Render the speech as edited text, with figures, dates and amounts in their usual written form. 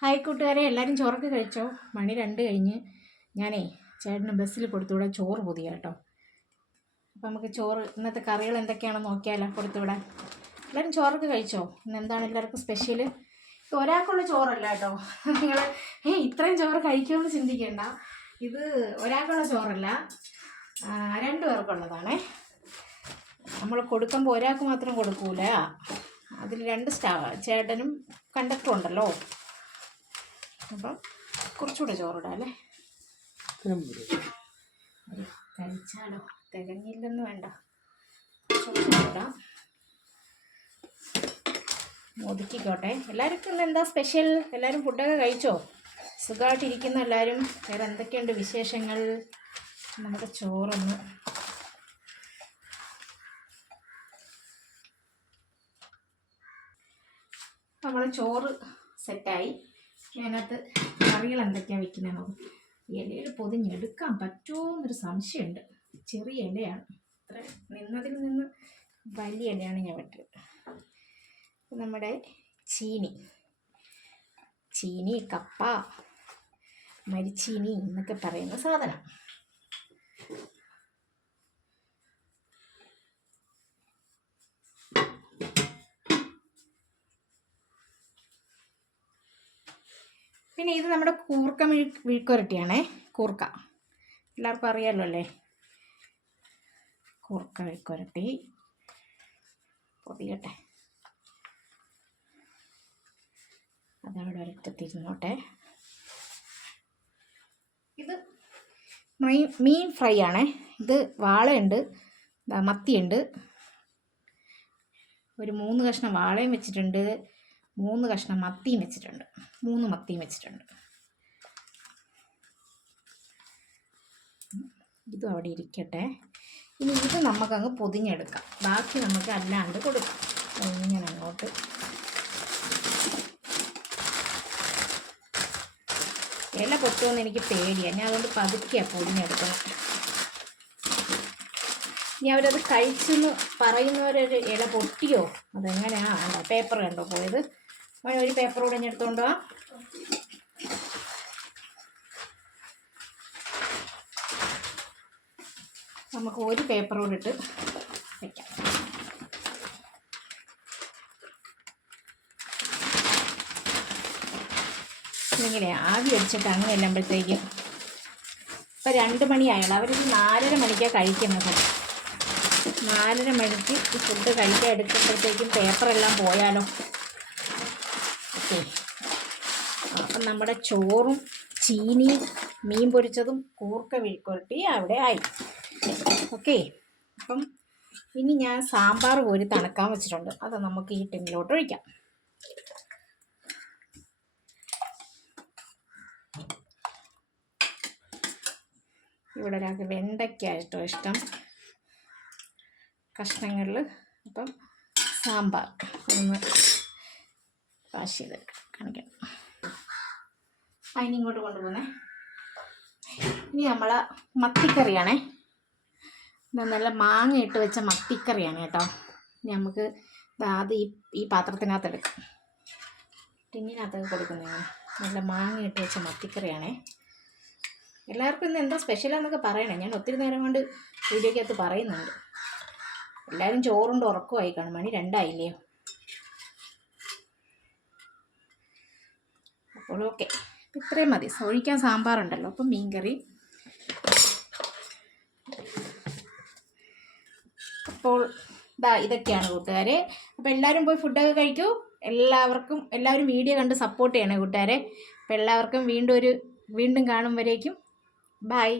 Hi കൂട്ടുകാരെ, എല്ലാവരും ചോറൊക്കെ കഴിച്ചോ? മണി 2 കഴിഞ്ഞ്. ഞാനേ ചേട്ടന് ബസ്സിൽ കൊടുത്തുവിടാൻ ചോറ് പൊതിയാ കേട്ടോ. അപ്പം നമുക്ക് ചോറ് ഇന്നത്തെ കറികൾ എന്തൊക്കെയാണെന്ന് നോക്കിയാലോ? കൊടുത്തുവിടാൻ എല്ലാവരും ചോറൊക്കെ കഴിച്ചോ? ഇന്ന് എന്താണ് എല്ലാവർക്കും സ്പെഷ്യൽ? ഇത് ഒരാൾക്കുള്ള ചോറല്ല കേട്ടോ. നിങ്ങൾ ഇത്രയും ചോറ് കഴിക്കുമെന്ന് ചിന്തിക്കേണ്ട. ഇത് ഒരാൾക്കുള്ള ചോറല്ല, 2 പേർക്കുള്ളതാണേ. നമ്മൾ കൊടുക്കുമ്പോൾ ഒരാൾക്ക് മാത്രം കൊടുക്കൂല, അതിൽ 2 ചേട്ടനും കണ്ടക്ടറും ഉണ്ടല്ലോ. അപ്പം കുറച്ചുകൂടെ ചോറിടാം അല്ലേ? കഴിച്ചാലോ? തികഞ്ഞില്ലെന്ന് വേണ്ട, ചോറിടാം. ഒതുക്കിക്കോട്ടെ. എല്ലാവർക്കും ഇന്ന് എന്താ സ്പെഷ്യൽ? എല്ലാവരും ഫുഡൊക്കെ കഴിച്ചോ? സുഖമായിട്ടിരിക്കുന്ന എല്ലാവരും? വേറെ എന്തൊക്കെയുണ്ട് വിശേഷങ്ങൾ? നമുക്ക് ചോറൊന്ന് നമ്മളെ ചോറ് സെറ്റായി. അതിനകത്ത് കറികൾ എന്തൊക്കെയാണ് വെക്കുന്നത് നമുക്ക് ഇലയിൽ പൊതിഞ്ഞെടുക്കാൻ പറ്റുമോ എന്നൊരു സംശയമുണ്ട്. ചെറിയ ഇലയാണ്, അത്ര നിന്നതിൽ നിന്ന് വലിയ ഇലയാണ് ഞാൻ വെട്ടത്. നമ്മുടെ ചീനി, കപ്പ, മരിച്ചീനി എന്നൊക്കെ പറയുന്ന സാധനം. പിന്നെ ഇത് നമ്മുടെ കൂർക്ക മെഴുക്കുരട്ടിയാണേ. കൂർക്ക എല്ലാവർക്കും അറിയാമല്ലോ അല്ലേ? കൂർക്ക മെഴുക്കുരട്ടി പൊതിയട്ടെ. അതവിടെ ഒരറ്റത്തിരുന്നോട്ടെ. ഇത് മീൻ ഫ്രൈ ആണേ. ഇത് വാളയുണ്ട്, മത്തിയുണ്ട്. ഒരു 3 കഷ്ണം വാളയും വെച്ചിട്ടുണ്ട്, 3 കഷ്ണം മത്തിയും വെച്ചിട്ടുണ്ട്, 3 മത്തിയും വെച്ചിട്ടുണ്ട്. ഇതും അവിടെ ഇരിക്കട്ടെ. ഇനി ഇത് നമുക്കങ്ങ് പൊതിഞ്ഞെടുക്കാം. ബാക്കി നമുക്ക് അല്ലാണ്ട് കൊടുക്കാം. ഇങ്ങനെ അങ്ങോട്ട് ഇല പൊട്ടുമെന്ന് എനിക്ക് പേടിയാണ്. ഞാൻ അതുകൊണ്ട് പതുക്കെയാണ് പൊതിഞ്ഞെടുക്കണം. ഇനി അവരത് കഴിച്ചെന്ന് പറയുന്നവരൊരു ഇല പൊട്ടിയോ അതെങ്ങനെയാണോ? പേപ്പർ കണ്ടോ പോയത്? ഒരു പേപ്പർ കൂടെ ഞാൻ എടുത്തുകൊണ്ട് പോവാം. നമുക്ക് ഒരു പേപ്പർ കൂടെ ഇട്ട് വയ്ക്കാം. ഇങ്ങനെ ആവി അടിച്ചിട്ട് അങ്ങനെ എല്ലാമ്പോഴത്തേക്കും ഇപ്പം 2 മണിയായാലും അവരൊരു 4:30 മണിക്കാണ് കഴിക്കുന്നത്. 4:30 മണിക്ക് ഈ ഫുഡ് കഴിക്കാൻ എടുക്കുമ്പോഴത്തേക്കും പേപ്പറെല്ലാം പോയാലോ? ഓക്കെ, അപ്പം നമ്മുടെ ചോറും ചീനിയും മീൻ പൊരിച്ചതും കൂർക്ക മെഴുക്കുരട്ടി അവിടെ ആയി. ഓക്കെ, അപ്പം ഇനി ഞാൻ സാമ്പാർ കോരി തണുക്കാൻ വെച്ചിട്ടുണ്ട്. അത് നമുക്ക് ഈ ടിന്നിലോട്ട് ഒഴിക്കാം. ഇവിടെ ഒരാൾക്ക് വെണ്ടയ്ക്കായിട്ടോ ഇഷ്ടം കഷ്ണങ്ങളിൽ. അപ്പം സാമ്പാർ ഒന്ന് വാഷ് ചെയ്ത് കാണിക്കാം. അതിന് ഇങ്ങോട്ട് കൊണ്ടുപോകുന്നേ. ഇനി നമ്മളെ മത്തിക്കറിയാണേ. നല്ല മാങ്ങ ഇട്ട് വെച്ച മത്തിക്കറിയാണ് കേട്ടോ. ഇനി നമുക്ക് അത് ഈ പാത്രത്തിനകത്ത് എടുക്കാം. ടിന്നിനകത്തൊക്കെ കൊടുക്കുന്നതാണ്. നല്ല മാങ്ങ ഇട്ട് വെച്ച മത്തിക്കറിയാണേ. എല്ലാവർക്കും ഇന്ന് എന്താ സ്പെഷ്യലാന്നൊക്കെ പറയണേ. ഞാൻ ഒത്തിരി നേരം കൊണ്ട് വീഡിയോക്കകത്ത് പറയുന്നുണ്ട്. എല്ലാവരും ചോറുണ്ട് ഉറക്കമായി കാണും. മണി 2 ആയില്ലയോ? അപ്പോൾ ഓക്കെ, ഇത്രയും മതി. ഒഴിക്കാൻ സാമ്പാറുണ്ടല്ലോ, അപ്പം മീൻകറി. അപ്പോൾ ഇതൊക്കെയാണ് കൂട്ടുകാരെ. അപ്പോൾ എല്ലാവരും പോയി ഫുഡൊക്കെ കഴിക്കൂ. എല്ലാവരും വീഡിയോ കണ്ട് സപ്പോർട്ട് ചെയ്യണേ കൂട്ടുകാരെ. അപ്പോൾ എല്ലാവർക്കും വീണ്ടും കാണും വരേക്കും ബൈ.